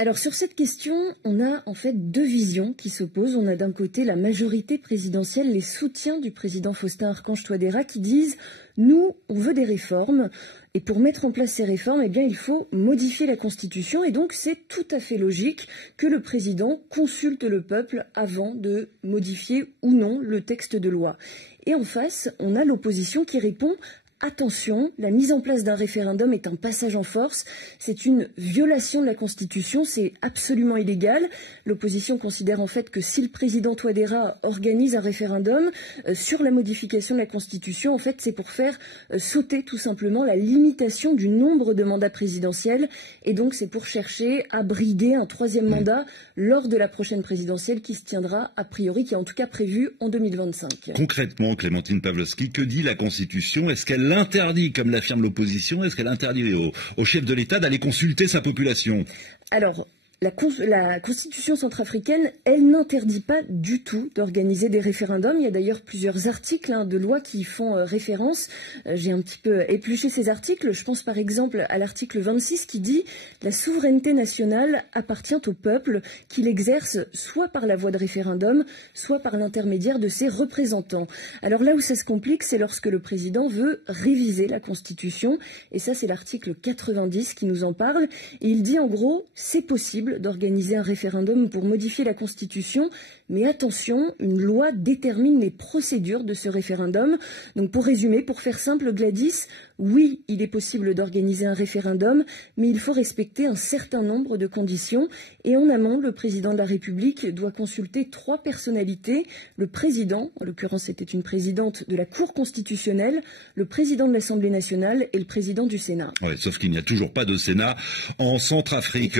Alors sur cette question, on a en fait deux visions qui s'opposent. On a d'un côté la majorité présidentielle, les soutiens du président Faustin Archange-Touadéra qui disent « Nous, on veut des réformes et pour mettre en place ces réformes, eh bien, il faut modifier la Constitution et donc c'est tout à fait logique que le président consulte le peuple avant de modifier ou non le texte de loi. » Et en face, on a l'opposition qui répond attention, la mise en place d'un référendum est un passage en force, c'est une violation de la Constitution, c'est absolument illégal. L'opposition considère en fait que si le président Touadéra organise un référendum sur la modification de la Constitution, en fait c'est pour faire sauter tout simplement la limitation du nombre de mandats présidentiels et donc c'est pour chercher à brider un troisième mandat lors de la prochaine présidentielle qui se tiendra a priori, qui est en tout cas prévue en 2025. Concrètement, Clémentine Pawlowski, que dit la Constitution? Est-ce qu'elle l'interdit, comme l'affirme l'opposition? Est-ce qu'elle interdit au chef de l'État d'aller consulter sa population? Alors, la Constitution centrafricaine, elle n'interdit pas du tout d'organiser des référendums. Il y a d'ailleurs plusieurs articles de loi qui y font référence. J'ai un petit peu épluché ces articles. Je pense par exemple à l'article 26 qui dit « La souveraineté nationale appartient au peuple qui l'exerce soit par la voie de référendum, soit par l'intermédiaire de ses représentants ». Alors là où ça se complique, c'est lorsque le président veut réviser la Constitution. Et ça, c'est l'article 90 qui nous en parle. Et il dit en gros, c'est possible d'organiser un référendum pour modifier la Constitution, mais attention, une loi détermine les procédures de ce référendum. Donc pour résumer, pour faire simple, Gladys, oui, il est possible d'organiser un référendum, mais il faut respecter un certain nombre de conditions. Et en amont, le président de la République doit consulter 3 personnalités. Le président, en l'occurrence c'était une présidente de la Cour constitutionnelle, le président de l'Assemblée nationale et le président du Sénat. Ouais, sauf qu'il n'y a toujours pas de Sénat en Centrafrique.